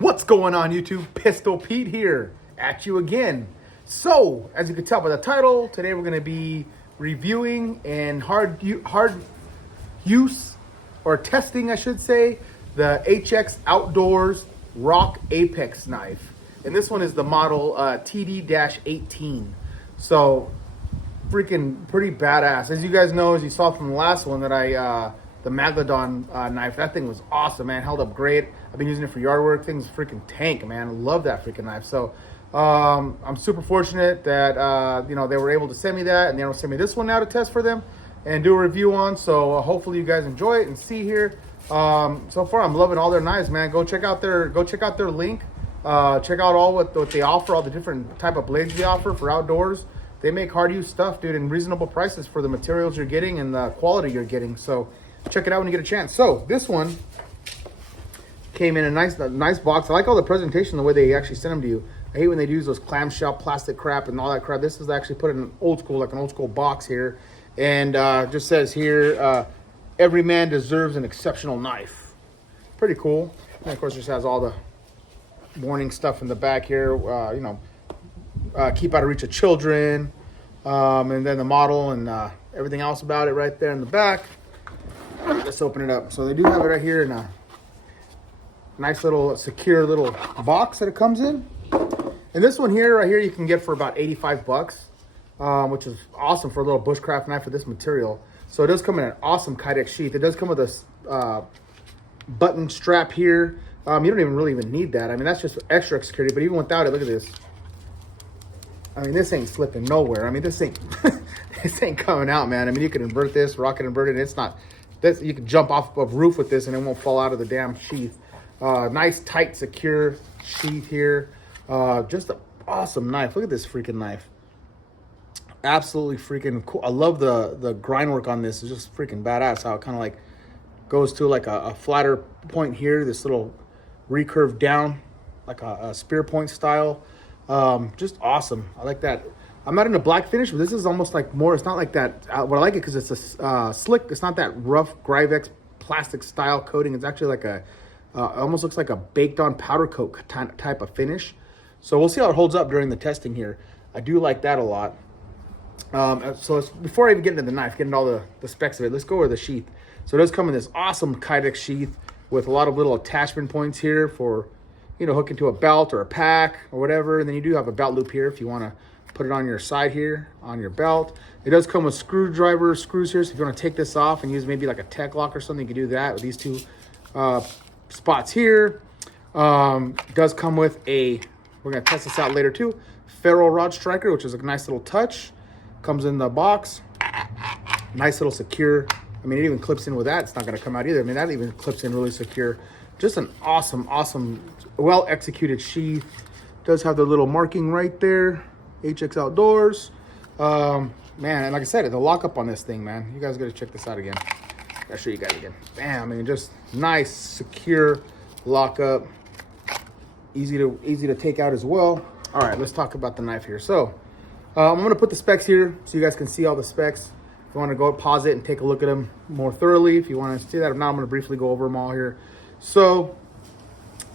What's going on, YouTube? Pistol Pete here at you again. So, as you can tell by the title, today we're going to be reviewing and hard use or testing, I should say, the Hxoutdoors Rock Apex knife. And this one is the model TD-18. So, freaking pretty badass. As you guys know, as you saw from the last one that the Maglodon knife, that thing was awesome, man. Held up great. I've been using it for yard work. Thing's freaking tank, man. I love that freaking knife. So I'm super fortunate that they were able to send me that, and they will send me this one now to test for them and do a review on. So hopefully you guys enjoy it and see here. So far I'm loving all their knives, man. Go check out their link. Check out all what they offer, all the different type of blades they offer for outdoors. They make hard use stuff, dude, in reasonable prices for the materials you're getting and the quality you're getting. So check it out when you get a chance. So this one came in a nice box. I like all the presentation, the way they actually send them to you. I hate when they use those clamshell plastic crap and all that crap. This is actually put in an old school box here, and just says here, every man deserves an exceptional knife. Pretty cool. And of course, just has all the warning stuff in the back here. Keep out of reach of children, and then the model and everything else about it right there in the back. Let's open it up. So they do have it right here in a nice little secure little box that it comes in. And this one here, right here, you can get for about 85 bucks, which is awesome for a little bushcraft knife for this material. So it does come in an awesome Kydex sheath. It does come with a button strap here. You don't even need that. I mean, that's just extra security, but even without it, look at this. I mean, this ain't slipping nowhere. I mean, this ain't this ain't coming out, man. I mean, you can invert this, rocket invert it. It's not this. You can jump off of a roof with this, and it won't fall out of the damn sheath. Nice, tight, secure sheath here. Just an awesome knife. Look at this freaking knife. Absolutely freaking cool. I love the grind work on this. It's just freaking badass. How it kind of like goes to like a flatter point here. This little recurve down, like a spear point style. Just awesome. I like that. I'm not into black finish, but this is almost like more. It's not like that. But I like it because it's a slick. It's not that rough Gryvex plastic style coating. It's actually like almost looks like a baked on powder coat type of finish. So we'll see how it holds up during the testing here. I do like that a lot. Before I even get into the knife, get into all the specs of it, let's go over the sheath. So it does come in this awesome Kydex sheath with a lot of little attachment points here for, hook into a belt or a pack or whatever. And then you do have a belt loop here if you want to put it on your side here on your belt. It does come with screws here. So if you want to take this off and use maybe like a tech lock or something, you can do that with these two spots here. Does come with we're going to test this out later too, ferro rod striker, which is a nice little touch. Comes in the box. Nice little secure. I mean, it even clips in with that. It's not going to come out either. I mean, that even clips in really secure. Just an awesome, well-executed sheath. Does have the little marking right there. Hxoutdoors. Man, and like I said, the lockup on this thing, man. You guys got to check this out again. I'll show you guys again. Bam, I mean, just nice, secure lockup. Easy to take out as well. All right, let's talk about the knife here. So I'm going to put the specs here so you guys can see all the specs. If you want to go pause it and take a look at them more thoroughly, if you want to see that. If not, I'm going to briefly go over them all here. So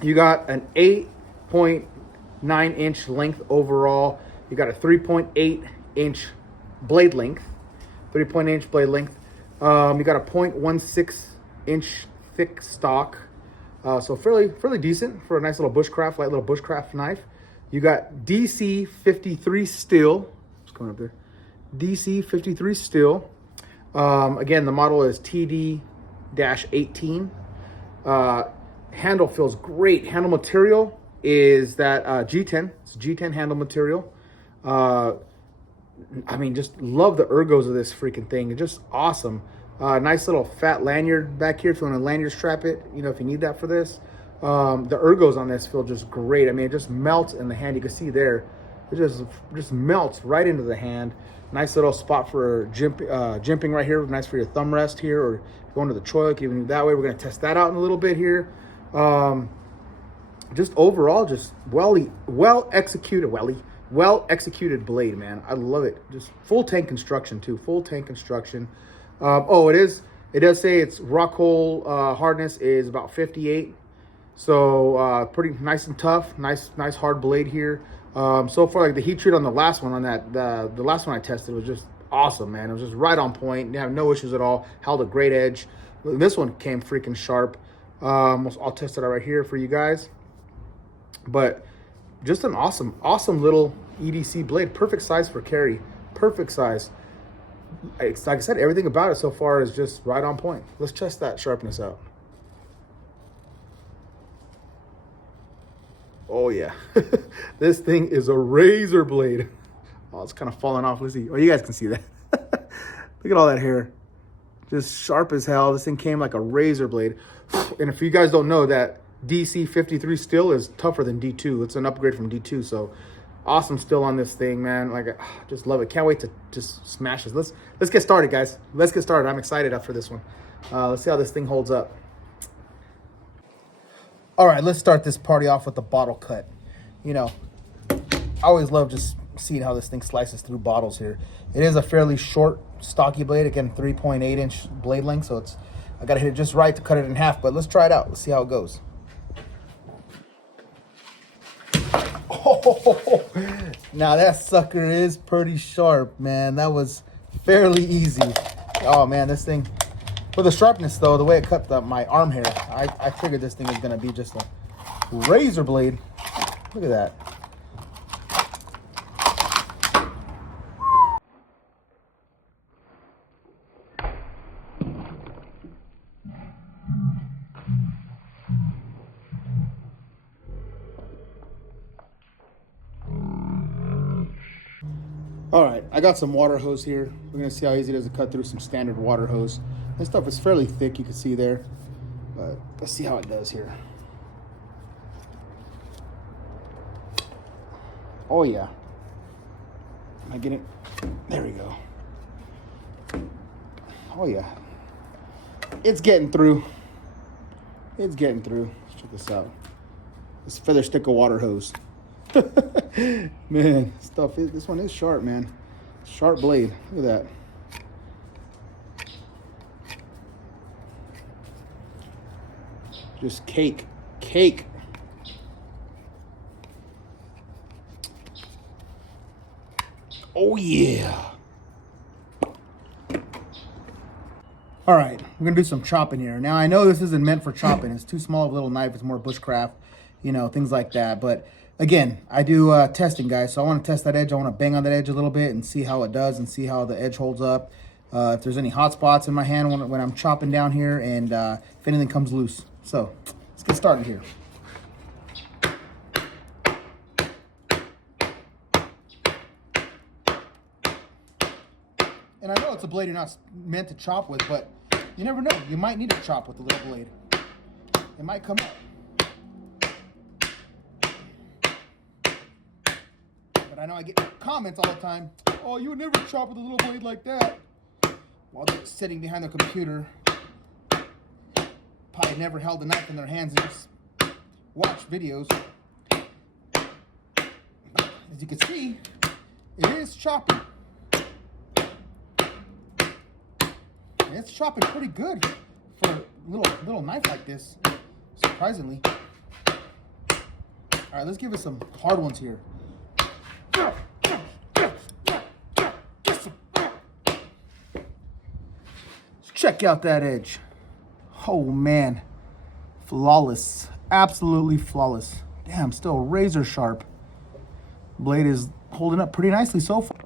you got an 8.9 inch length overall. You got a 3.8 inch blade length. 3.8 inch blade length. You got a 0.16 inch thick stock. So fairly decent for a nice little light little bushcraft knife. You got DC 53 steel. It's coming up there. DC 53 steel. Again, the model is TD-18. Handle feels great. Handle material is that G10. It's G10 handle material. I mean, just love the ergos of this freaking thing. It's just awesome. Nice little fat lanyard back here if you want to lanyard strap it, if you need that for this. The ergos on this feel just great. I mean, it just melts in the hand. You can see there, it just melts right into the hand. Nice little spot for jimping right here. Nice for your thumb rest here, or going to the toilet, you can even do that way. We're going to test that out in a little bit here. Just overall, just well executed blade, man. I love it. Just full tank construction too. Full tank construction. It does say its rock hole hardness is about 58. So pretty nice and tough, nice hard blade here. So far, like the heat treat on the last one, on that the last one I tested was just awesome, man. It was just right on point. You have no issues at all. Held a great edge. This one came freaking sharp. I'll test it out right here for you guys. But just an awesome little EDC blade. Perfect size for carry. Perfect size. Like I said, everything about it so far is just right on point. Let's test that sharpness out. Oh yeah, this thing is a razor blade. Oh, it's kind of falling off. Let's see. Oh, you guys can see that. Look at all that hair. Just sharp as hell. This thing came like a razor blade. And if you guys don't know, that DC 53 steel is tougher than D2. It's an upgrade from D2. So awesome still on this thing, man. Like, just love it. Can't wait to just smash this. Let's get started, guys. Let's get started. I'm excited after this one. Let's see how this thing holds up. All right, let's start this party off with the bottle cut. You know, I always love just seeing how this thing slices through bottles here. It is a fairly short, stocky blade. Again, 3.8 inch blade length, so I gotta hit it just right to cut it in half, but let's try it out. Let's see how it goes. Oh, now that sucker is pretty sharp, man. That was fairly easy. Oh man, this thing, for the sharpness though, the way it cut my arm hair, I figured this thing was gonna be just a razor blade. Look at that. All right, I got some water hose here. We're gonna see how easy it is to cut through some standard water hose. This stuff is fairly thick, you can see there, but let's see how it does here. Oh yeah. Am I getting? There we go. Oh yeah. It's getting through. It's getting through. Let's check this out. This feather stick of water hose. Man, this one is sharp, man. Sharp blade. Look at that. Just cake. Oh yeah. All right, we're gonna do some chopping here. Now I know this isn't meant for chopping. It's too small of a little knife. It's more bushcraft, you know, things like that. But again, I do testing, guys. So I want to test that edge. I want to bang on that edge a little bit and see how it does and see how the edge holds up. If there's any hot spots in my hand when I'm chopping down here, and if anything comes loose. So let's get started here. And I know it's a blade you're not meant to chop with, but you never know. You might need to chop with a little blade. It might come up. But I know I get comments all the time. Oh, you would never chop with a little blade like that. While they're sitting behind their computer, probably never held a knife in their hands and just watch videos. As you can see, it is chopping. And it's chopping pretty good for a little knife like this, surprisingly. All right, let's give it some hard ones here. Check out that edge. Oh man, flawless, absolutely flawless. Damn, still razor sharp. Blade is holding up pretty nicely so far.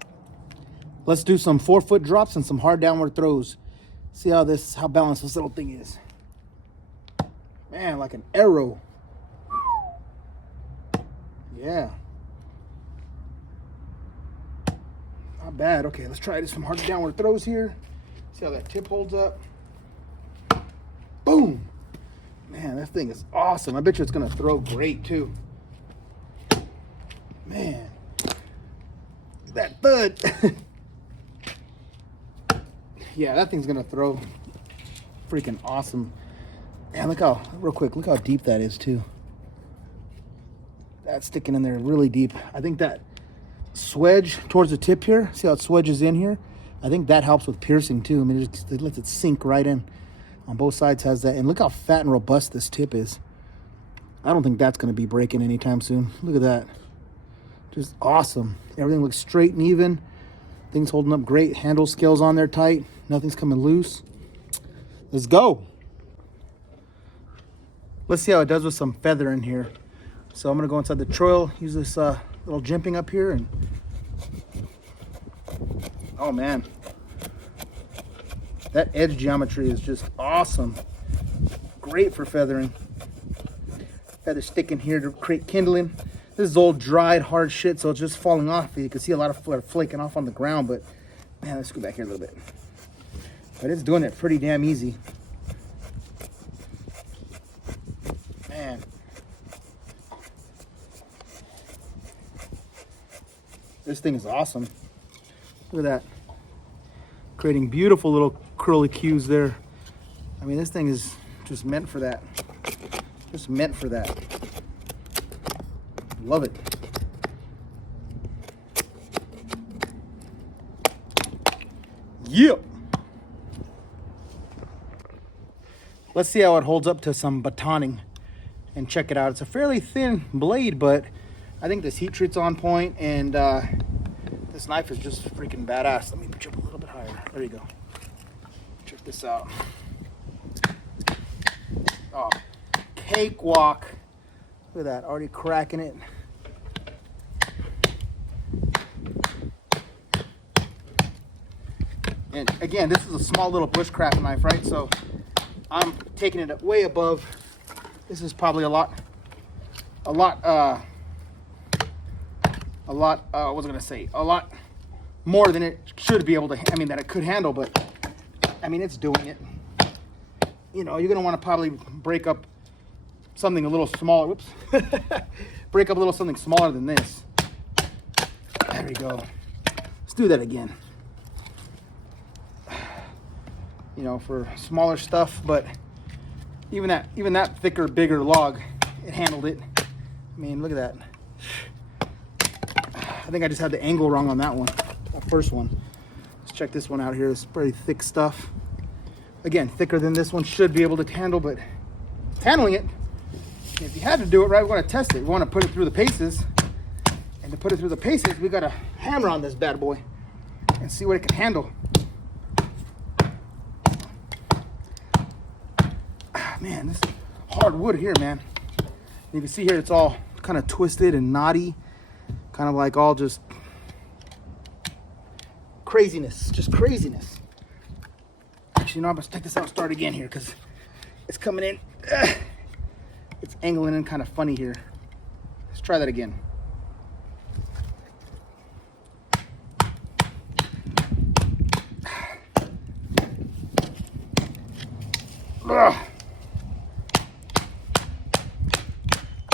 Let's do some 4-foot drops and some hard downward throws. See how balanced this little thing is. Man, like an arrow. Yeah. Not bad. Okay, let's try some hard downward throws here. See how that tip holds up. Boom. Man, this thing is awesome. I bet you it's gonna throw great too. Man. That thud. Yeah, that thing's gonna throw freaking awesome. Man, look how deep that is too. That's sticking in there really deep. I think that swedge towards the tip here, see how it swedges in here? I think that helps with piercing too. I mean, it lets it sink right in. On both sides has that. And look how fat and robust this tip is. I don't think that's going to be breaking anytime soon. Look at that. Just awesome. Everything looks straight and even. Things holding up great. Handle scales on there tight. Nothing's coming loose. Let's go. Let's see how it does with some feather in here. So I'm going to go inside the troil, use this little jimping up here, and oh man, that edge geometry is just awesome. Great for feathering. Feather sticking here to create kindling. This is old dried hard shit, so it's just falling off. You can see a lot of flaking off on the ground, but man, let's go back here a little bit. But it's doing it pretty damn easy. Man. This thing is awesome. Look at that. Creating beautiful little curly cues there. I mean, this thing is just meant for that. Just meant for that. Love it. Yep. Let's see how it holds up to some batoning and check it out. It's a fairly thin blade, but I think this heat treat's on point, and this knife is just freaking badass. Let me pitch up a little bit higher. There you go. Check this out. Oh, cakewalk. Look at that, already cracking it. And again, this is a small little bushcraft knife, right? So I'm taking it way above. This is probably a lot, what was I gonna say? A lot more than it should be able to, I mean, that it could handle, but I mean, it's doing it. You know, you're gonna wanna probably break up something a little smaller, whoops. Break up a little something smaller than this. There we go. Let's do that again. You know, for smaller stuff, but even that thicker, bigger log, it handled it. I mean, look at that. I think I just had the angle wrong on that one, that first one. Let's check this one out here. It's pretty thick stuff. Again, thicker than this one, should be able to handle, but it's handling it. If you had to do it right, we want to test it. We want to put it through the paces. And to put it through the paces, we got to hammer on this bad boy and see what it can handle. Man, this hard wood here, man. You can see here it's all kind of twisted and knotty, kind of like all just craziness, just craziness. Actually, you know, I'm gonna take this out and start again here because it's coming in. It's angling in kind of funny here. Let's try that again. Ugh.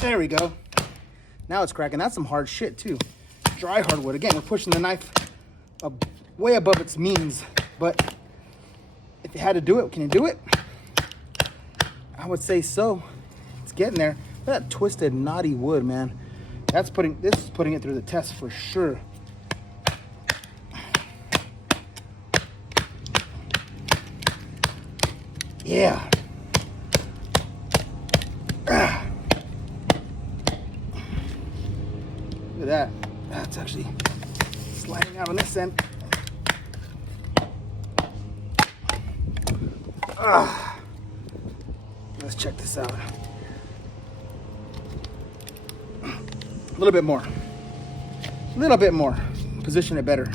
There we go. Now it's cracking. That's some hard shit too. Dry hardwood. Again, we're pushing the knife way above its means. But if you had to do it, can you do it? I would say so. It's getting there. Look at that twisted, knotty wood, man. This is putting it through the test for sure. Yeah. Look at that. That's actually sliding out on this end. Let's check this out. A little bit more. A little bit more. Position it better.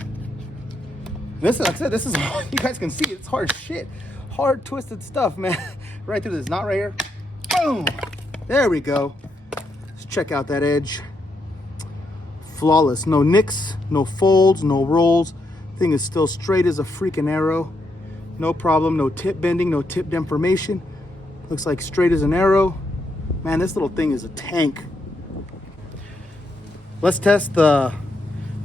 This, like I said, this is, you guys can see, it's hard shit. Hard, twisted stuff, man. Right through this knot right here. Boom. There we go. Let's check out that edge. Flawless. No nicks, no folds, no rolls. Thing is still straight as a freaking arrow. No problem. No tip bending, no tip deformation. Looks like straight as an arrow. Man, this little thing is a tank. Let's test the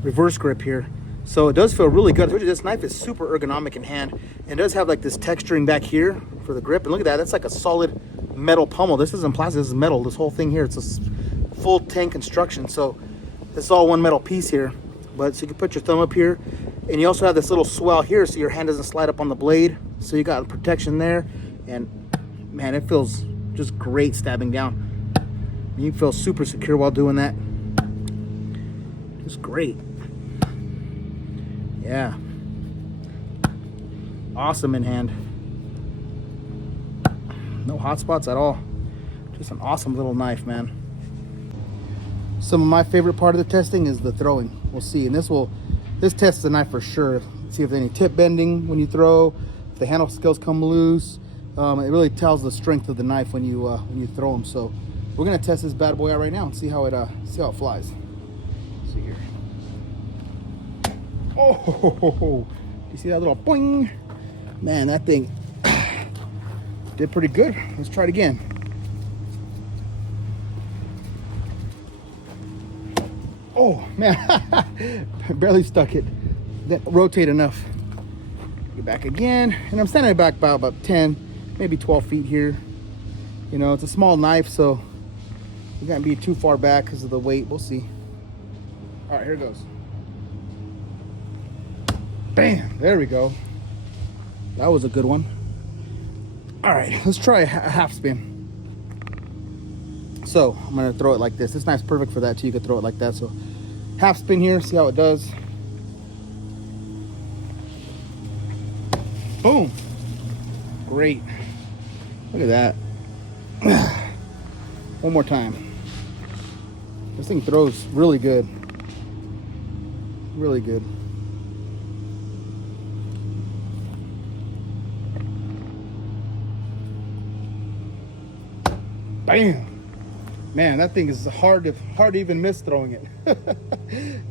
reverse grip here. So it does feel really good. This knife is super ergonomic in hand. And it does have like this texturing back here for the grip. And look at that. That's like a solid metal pommel. This isn't plastic. This is metal. This whole thing here, it's a full tank construction. So it's all one metal piece here. But so you can put your thumb up here. And you also have this little swell here so your hand doesn't slide up on the blade. So you got protection there. And man, it feels just great stabbing down. You feel super secure while doing that. It's great. Yeah. Awesome in hand. No hot spots at all. Just an awesome little knife, man. Some of my favorite part of the testing is the throwing. We'll see. And this tests the knife for sure. See if there's any tip bending when you throw, if the handle scales come loose. It really tells the strength of the knife when you throw them. So we're gonna test this bad boy out right now and see how it flies. Let's see here. Oh, do you see that little boing? Man, that thing did pretty good. Let's try it again. Oh man, barely stuck it. Then rotate enough. Get back again, and I'm standing back about 10, maybe 12 feet here. You know, it's a small knife, so you can't be too far back because of the weight. We'll see. All right, here it goes. Bam! There we go. That was a good one. All right, let's try a half spin. So I'm gonna throw it like this. This knife's perfect for that too. You could throw it like that. So half spin here, see how it does. Boom. Great. Look at that. One more time. This thing throws really good. Really good. Bam. Man, that thing is hard to even miss throwing it.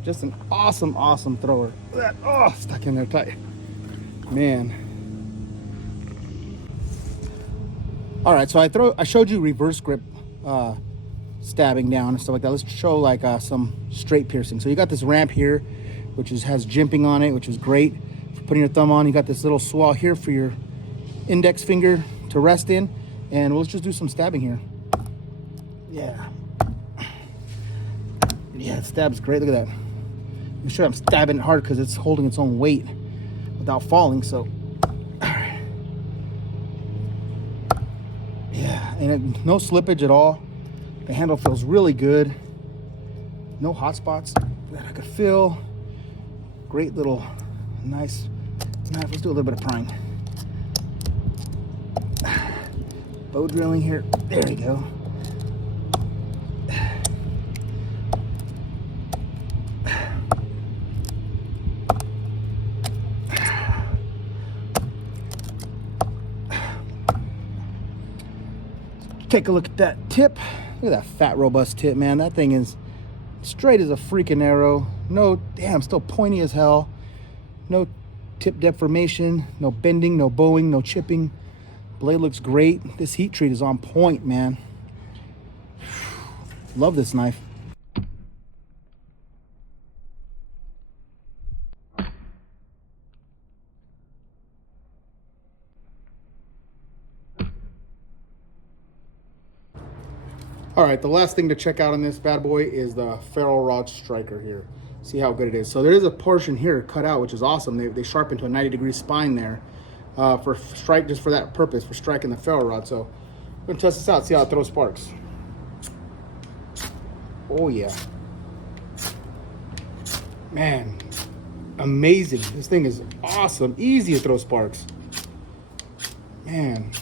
Just an awesome thrower. That, oh, stuck in there tight. Man. All right, so I showed you reverse grip stabbing down and stuff like that. Let's show like some straight piercing. So you got this ramp here, which has jimping on it, which is great for putting your thumb on. You got this little swell here for your index finger to rest in. And let's just do some stabbing here. Yeah, it stabs great. Look at that. I'm sure I'm stabbing it hard because it's holding its own weight without falling. So, yeah, and no slippage at all. The handle feels really good. No hot spots that I could feel. Great little, nice knife. Let's do a little bit of prying. Bow drilling here. There we go. Take a look at that tip. Look at that fat, robust tip, man. That thing is straight as a freaking arrow. No, damn, still pointy as hell. No tip deformation, no bending, no bowing, no chipping. Blade looks great. This heat treat is on point, man. Love this knife. All right, the last thing to check out on this bad boy is the ferrule rod striker here. See how good it is. So there is a portion here cut out, which is awesome. They sharpened to a 90-degree spine there for strike, just for that purpose, for striking the ferrule rod. So I'm gonna test this out, see how it throws sparks. Oh yeah. Man, amazing. This thing is awesome. Easy to throw sparks. Man.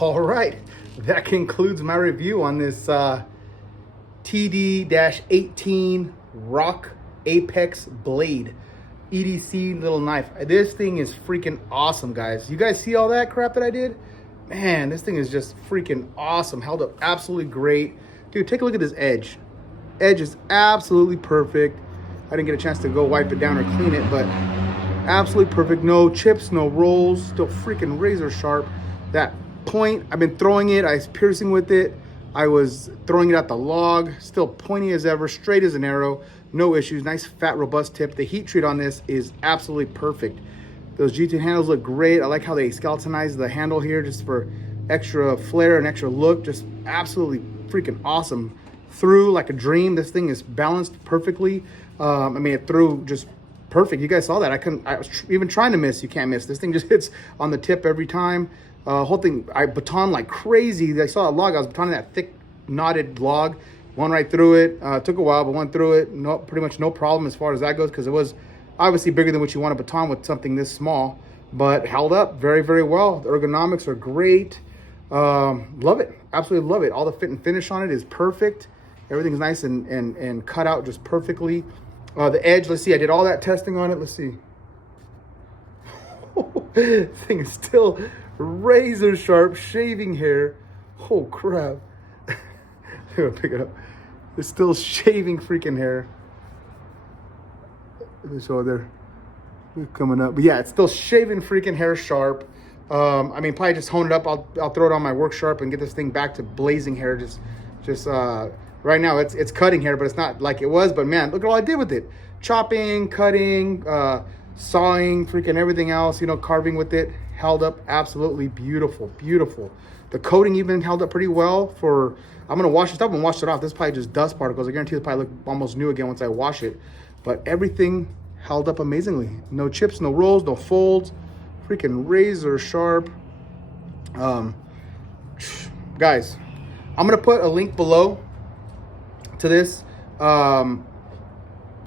All right, that concludes my review on this TD-18 Rock Apex Blade EDC little knife. This thing is freaking awesome, guys. You guys see all that crap that I did? Man, this thing is just freaking awesome. Held up absolutely great. Dude, take a look at this edge. Edge is absolutely perfect. I didn't get a chance to go wipe it down or clean it, but absolutely perfect. No chips, no rolls, still freaking razor sharp. That point, I've been throwing it, I was piercing with it, I was throwing it at the log, still pointy as ever, straight as an arrow, no issues. Nice, fat, robust tip. The heat treat on this is absolutely perfect. Those G2 handles look great. I like how they skeletonized the handle here just for extra flair and extra look. Just absolutely freaking awesome. Through like a dream. This thing is balanced perfectly. I mean, it threw just perfect. You guys saw that. I was even trying to miss. You can't miss. This thing just hits on the tip every time. Whole thing, I baton like crazy. I saw a log. I was batoning that thick, knotted log. Went right through it. Took a while, but went through it. No, pretty much no problem as far as that goes, because it was obviously bigger than what you want a baton with something this small, but held up very, very well. The ergonomics are great. Love it. Absolutely love it. All the fit and finish on it is perfect. Everything's nice and cut out just perfectly. The edge, let's see. I did all that testing on it. Let's see. This thing is still razor sharp, shaving hair. Oh, crap. I'm going to pick it up. It's still shaving freaking hair. So they're coming up, but yeah, it's still shaving freaking hair sharp. I mean, probably just hone it up. I'll throw it on my work sharp and get this thing back to blazing hair. Just right now it's cutting hair, but it's not like it was. But man, look at all I did with it: chopping, cutting, sawing, freaking everything else. You know, carving with it. Held up absolutely beautiful, beautiful. The coating even held up pretty well. For I'm gonna wash this up and wash it off. This is probably just dust particles. I guarantee it'll probably look almost new again once I wash it. But everything held up amazingly. No chips, no rolls, no folds. Freaking razor sharp. Guys, I'm gonna put a link below to this, to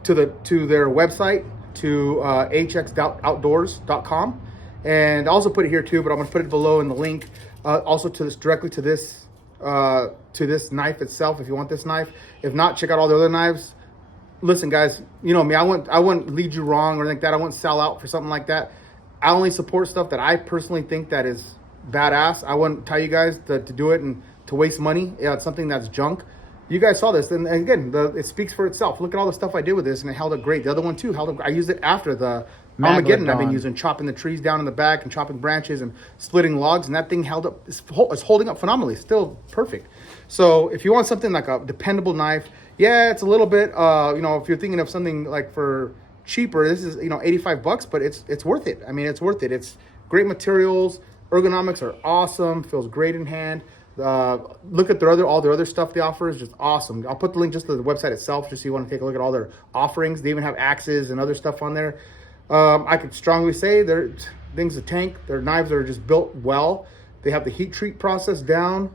their website, to hxoutdoors.com, and I'll also put it here too. But I'm gonna put it below in the link, also to this, directly to this knife itself. If you want this knife, if not, check out all the other knives. Listen, guys, you know me. I wouldn't lead you wrong or anything like that. I wouldn't sell out for something like that. I only support stuff that I personally think that is badass. I wouldn't tell you guys to do it and to waste money. Yeah, it's something that's junk. You guys saw this, and again, it speaks for itself. Look at all the stuff I did with this, and it held up great. The other one too held up. I used it after the Armageddon. I've been using, chopping the trees down in the back and chopping branches and splitting logs, and that thing held up. It's holding up phenomenally. Still perfect. So if you want something like a dependable knife, yeah, it's a little bit. You know, if you're thinking of something like for cheaper, this is, you know, $85, but it's worth it. I mean, it's worth it. It's great materials. Ergonomics are awesome. Feels great in hand. Look at all their other stuff they offer is just awesome. I'll put the link just to the website itself, just so you want to take a look at all their offerings. They even have axes and other stuff on there. I could strongly say their things a tank. Their knives are just built well. They have the heat treat process down.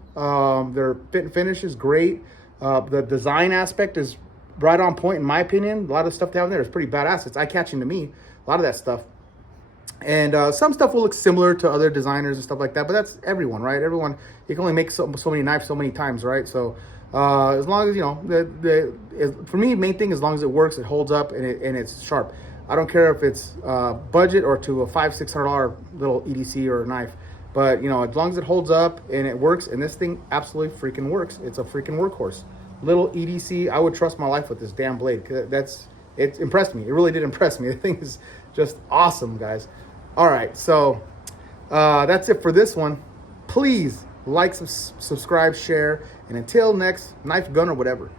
Their fit and finish is great. The design aspect is right on point, in my opinion. A lot of the stuff they have in there is pretty badass. It's eye-catching to me, a lot of that stuff. And some stuff will look similar to other designers and stuff like that, but that's everyone, right? Everyone, you can only make so many knives so many times, right? So as long as, you know, for me, main thing, as long as it works, it holds up, and it's sharp. I don't care if it's budget or to a $500-600 little EDC or a knife, but, you know, as long as it holds up and it works, and this thing absolutely freaking works. It's a freaking workhorse. Little EDC, I would trust my life with this damn blade. It impressed me. It really did impress me. The thing is just awesome, guys. All right, so that's it for this one. Please like, subscribe, share, and until next knife, gun, or whatever.